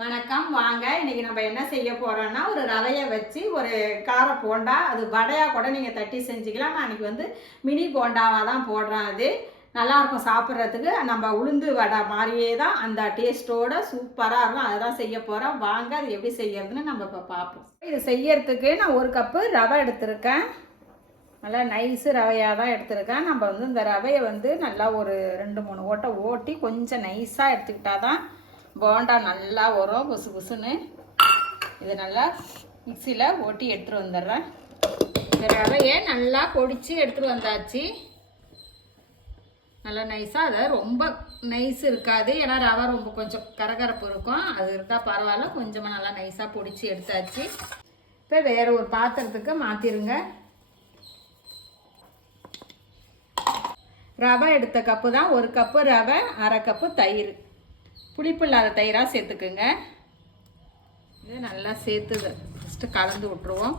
வணக்கம். வாங்க இன்னைக்கு நம்ம என்ன செய்ய போறோம்னா ஒரு ரவையை வச்சு ஒரு கார போண்டா அது வடையா கூட நீங்க தட்டி செஞ்சுக்கலாம். நான் இன்னைக்கு வந்து மினி போண்டாவா தான் போடுறேன் அது. நல்லா இருக்கும் சாப்பிட்றதுக்கு. நம்ம உளுந்து வடை மாதிரியே தான் அந்த டேஸ்ட்டோட சூப்பராக இருக்கும். அதை தான் செய்ய போகிறோம் வாங்க அது எப்படி செய்யறதுன்னு நம்ம இப்போ பார்ப்போம். இது செய்யறதுக்கு நான் ஒரு கப்பு ரவை எடுத்திருக்கேன். நல்லா நைஸு ரவையாக தான் எடுத்திருக்கேன். நம்ம வந்து இந்த ரவையை வந்து நல்லா ஒரு ரெண்டு மூணு ஓட்டை ஓட்டி கொஞ்சம் நைஸாக எடுத்துக்கிட்டால் தான் போண்டா நல்லா வரும் புசு புசுன்னு இதை நல்லா மிக்சியில் ஓட்டி எடுத்துகிட்டு வந்துடுறேன். இந்த ரவையை நல்லா பொடிச்சு எடுத்துகிட்டு வந்தாச்சு. நல்லா நைஸாக அதை ரொம்ப நைஸ் இருக்காது. ஏன்னா ரவை ரொம்ப கொஞ்சம் கரகரப்பு இருக்கும். அது இருந்தால் பரவாயில்ல. கொஞ்சமாக நல்லா நைஸாக பொடிச்சு எடுத்தாச்சு. இப்போ வேறு ஒரு பாத்திரத்துக்கு மாற்றிருங்க ரவை எடுத்த கப்பு தான். ஒரு கப்பு ரவை அரை கப்பு தயிர். புளிப்பு இல்லாத தயிராக சேர்த்துக்குங்க. இது நல்லா சேர்த்து ஃபஸ்ட்டு கலந்து விட்ருவோம்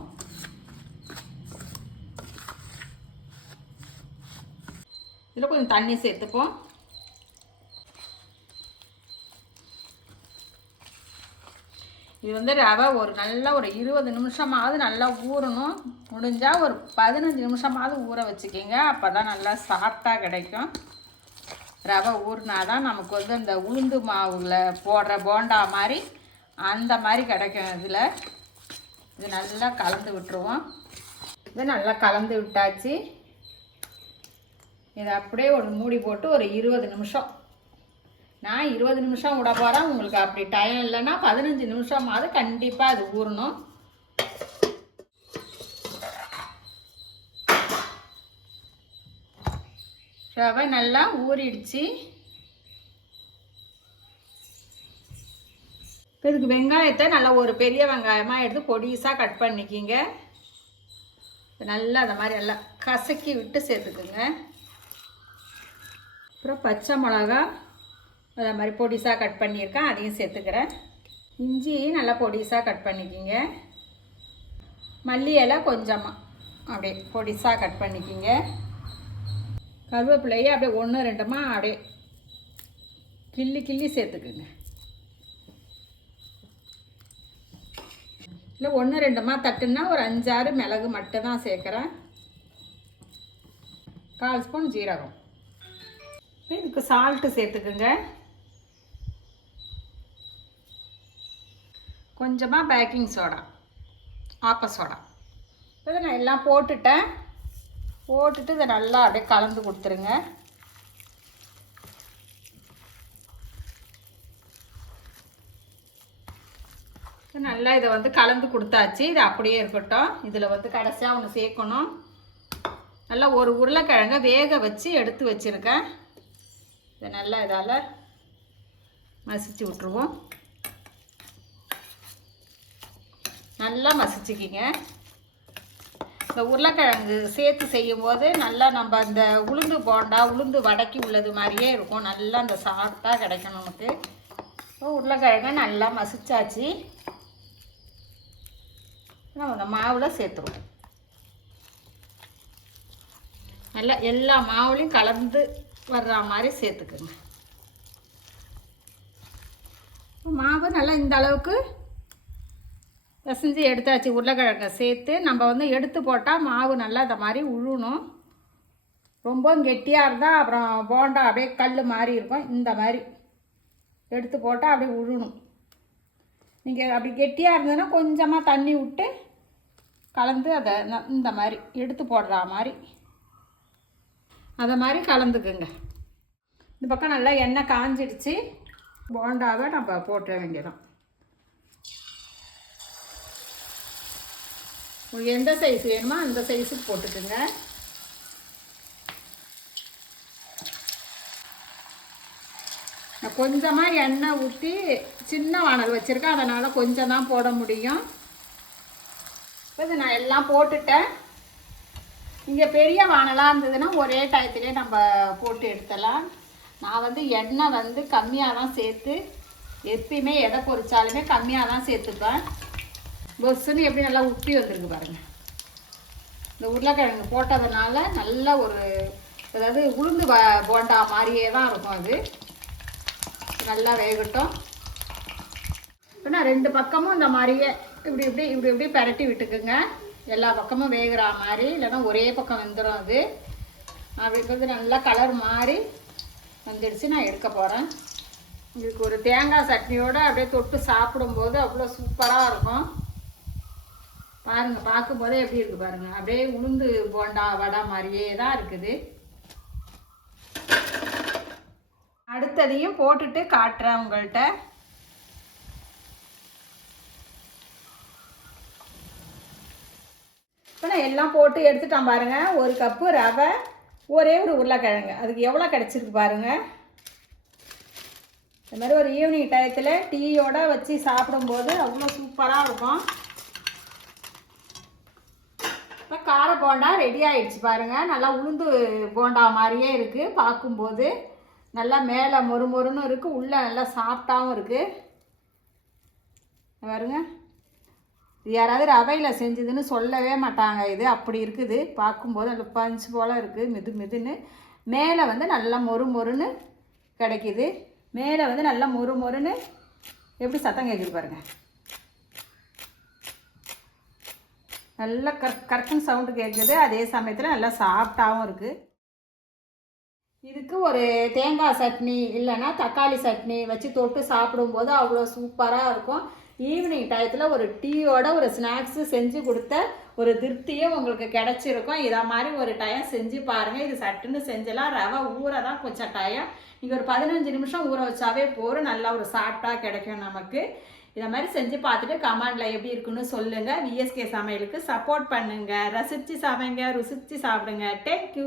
இதில் கொஞ்சம் தண்ணி சேர்த்துப்போம். இது வந்து ரவை ஒரு நல்ல ஒரு இருபது நிமிஷமாவது நல்லா ஊறணும். முடிஞ்சால் ஒரு பதினஞ்சு நிமிஷமாவது ஊற வச்சுக்கிங்க. அப்போ தான் நல்லா சாஃப்டாக கிடைக்கும். ரவை ஊறினா தான் நமக்கு வந்து அந்த உளுந்து மாவில் போடுற போண்டா மாதிரி அந்த மாதிரி கிடைக்கும் இதில். இது நல்லா கலந்து விட்டுருவோம். இது நல்லா கலந்து விட்டாச்சு. இதை அப்படியே ஒரு மூடி போட்டு ஒரு இருபது நிமிஷம். நான் இருபது நிமிஷம் விட போகிறேன் உங்களுக்கு அப்படி டைம் இல்லைன்னா பதினஞ்சு நிமிஷமாவது கண்டிப்பாக அது ஊறணும். ரவை நல்லா ஊறிடுச்சு. இப்போ இதுக்கு வெங்காயத்தை நல்லா ஒரு பெரிய வெங்காயமாக எடுத்து பொடிசாக கட் பண்ணிக்கிங்க. நல்லா அந்த மாதிரி எல்லாம் கசக்கி விட்டு சேர்த்துக்குங்க. அப்புறம் பச்சை மிளகா அதை மாதிரி பொடிசாக கட் பண்ணியிருக்கேன் அதையும் சேர்த்துக்கிறேன். இஞ்சி நல்லா பொடிசாக கட் பண்ணிக்கிங்க. மல்லி இலை கொஞ்சமாக அப்படியே பொடிசாக கட் பண்ணிக்கிங்க. கருவேப்பிலையே அப்படியே ஒன்று ரெண்டுமா அப்படியே கிள்ளி கிள்ளி சேர்த்துக்குங்க. இல்லை ஒன்று ரெண்டுமா தட்டுன்னா ஒரு அஞ்சாறு மிளகு மட்டும் தான் சேர்க்குறேன். கால் ஸ்பூன் ஜீரகம். இதுக்கு சால்ட்டு சேர்த்துக்குங்க. கொஞ்சமாக பேக்கிங் சோடா ஆப்ப சோடா இப்போ நான் எல்லாம் போட்டுட்டேன். போட்டுட்டு இதை நல்லா அப்படியே கலந்து கொடுத்துருங்க. நல்லா இதை வந்து கலந்து கொடுத்தாச்சு. இது அப்படியே இருக்கட்டும். இதில் வந்து கடைசியாக ஒன்று சேர்க்கணும். நல்லா ஒரு உருளைக்கிழங்க வேக வச்சு எடுத்து வச்சுருக்கேன். இதை நல்லா இதால் மசிச்சு விட்ருவோம் நல்லா மசிச்சுக்கிங்க. இந்த உருளைக்கிழங்கு சேர்த்து செய்யும்போது நல்லா நம்ம அந்த உளுந்து போண்டா உளுந்து வடக்கி உள்ளது மாதிரியே இருக்கும். நல்லா அந்த சாஃப்டாக கிடைக்கும் நமக்கு. இப்போ நல்லா மசிச்சாச்சு. நம்ம அந்த மாவில் சேர்த்துருவோம். நல்லா எல்லா மாவுலையும் கலந்து வர்ற மாதிரி சேர்த்துக்குங்க. மாவு நல்லா இந்த அளவுக்கு பிசைஞ்சு எடுத்தாச்சு உருளைக்கிழங்க சேர்த்து நம்ம வந்து எடுத்து போட்டால் மாவு நல்லா அந்த மாதிரி உழுணும். ரொம்ப கெட்டியாக இருந்தால் அப்புறம் போண்டா அப்படியே கல் மாதிரி இருக்கும். இந்த மாதிரி எடுத்து போட்டால் அப்படியே உழுணும். நீங்கள் அப்படி கெட்டியாக இருந்ததுன்னா கொஞ்சமாக தண்ணி விட்டு கலந்து அதை ந- இந்த மாதிரி எடுத்து போடுற மாதிரி. அதை மாதிரி கலந்துக்குங்க. இந்த பக்கம் நல்லா எண்ணெய் காஞ்சிடுச்சு. போண்டாவை நம்ம போட்ட வேண்டியதான் உங்களுக்கு எந்த சைஸ் வேணுமோ அந்த சைஸுக்கு போட்டுக்கோங்க. நான் கொஞ்சமாக எண்ணெய் ஊற்றி சின்ன வானல் வச்சுருக்கேன். அதனால் கொஞ்சம் தான் போட முடியும். இப்போ இது நான் எல்லாம் போட்டுட்டேன். இங்கே பெரிய வானலாக இருந்ததுன்னா ஒரே டயத்துலேயே நம்ம போட்டு எடுத்துடலாம். நான் வந்து எண்ணெய் வந்து கம்மியாக தான் சேர்த்து எப்பயுமே எதை பொறிச்சாலுமே கம்மியாக தான் சேர்த்துப்பேன். பொஸ்ஸுன்னு எப்படி நல்லா உப்பி வந்திருக்கு பாருங்கள் இந்த உருளைக்கிழங்கு போட்டதுனால நல்ல ஒரு அதாவது உளுந்து வ போண்டா மாதிரியே தான் இருக்கும் அது. நல்லா வேகட்டும். இப்போ ரெண்டு பக்கமும் இந்த மாதிரியே இப்படி இப்படி இப்படி இப்படி பெரட்டி விட்டுக்குங்க. எல்லா பக்கமும் வேகிற மாதிரி இல்லைன்னா ஒரே பக்கம் வந்துடும் அது. அப்படி வந்து நல்லா கலர் மாறி வந்துடுச்சு. நான் எடுக்க போகிறேன் இதுக்கு ஒரு தேங்காய் சட்னியோடு அப்படியே தொட்டு சாப்பிடும்போது அவ்வளோ சூப்பராக இருக்கும். பாருங்கள் பார்க்கும்போதே எப்படி இருக்குது பாருங்கள் அப்படியே உளுந்து போண்டா வடை மாதிரியே தான் இருக்குது. அடுத்ததையும் போட்டுட்டு காட்டுறேன் உங்கள்கிட்ட. இப்போ நான் எல்லாம் போட்டு எடுத்துட்டேன் பாருங்க. ஒரு கப்பு ரவை ஒரே ஒரு உருளைக்கிழங்கு. அதுக்கு எவ்வளோ கிடச்சிருக்கு பாருங்க. இந்த மாதிரி ஒரு ஈவினிங் டயத்தில் டீயோட வச்சு சாப்பிடும்போது அவ்வளோ சூப்பராக இருக்கும் இப்போ கார போண்டா ரெடி ஆயிடுச்சு பாருங்க. நல்லா உளுந்து போண்டா மாதிரியே இருக்குது பார்க்கும்போது. நல்லா மேலே மொறு மொறுன்னு இருக்குது உள்ளே நல்லா சாஃப்டாகவும் இருக்குது பாருங்க. இது யாராவது ரவையில் செஞ்சதுன்னு சொல்லவே மாட்டாங்க இது அப்படி இருக்குது. பார்க்கும்போது அந்த பஞ்சு போல் இருக்குது மெது மெதுன்னு. மேலே வந்து நல்லா மொறு மொறுன்னு கிடைக்குது. மேலே வந்து நல்லா மொறு மொறுன்னு. எப்படி சத்தம் கேட்குது பாருங்கள் நல்லா கற் கரெக்டன் சவுண்டு கேட்குது அதே சமயத்தில் நல்லா சாஃப்டாகவும் இருக்குது இதுக்கு ஒரு தேங்காய் சட்னி இல்லைன்னா தக்காளி சட்னி வச்சு தொட்டு சாப்பிடும்போது அவ்வளோ சூப்பராக இருக்கும். ஈவினிங் டயத்தில் ஒரு டீயோட ஒரு ஸ்நாக்ஸு செஞ்சு கொடுத்த ஒரு திருப்தியும் உங்களுக்கு கிடச்சிருக்கும். இதை மாதிரி ஒரு டயம் செஞ்சு பாருங்கள் இது சட்டுன்னு செஞ்சலாம். ரவை ஊற தான் கொஞ்சம் டயம் நீங்கள் ஒரு பதினஞ்சு நிமிஷம் ஊற வச்சாவே போகிற நல்லா ஒரு சாஃப்டாக கிடைக்கும் நமக்கு. இதை மாதிரி செஞ்சு பார்த்துட்டு கமெண்டில் எப்படி இருக்குன்னு சொல்லுங்கள் விஎஸ்கே சமையலுக்கு சப்போர்ட் பண்ணுங்கள் ரசித்து சமைங்க ருசித்து சாப்பிடுங்க. தேங்க்யூ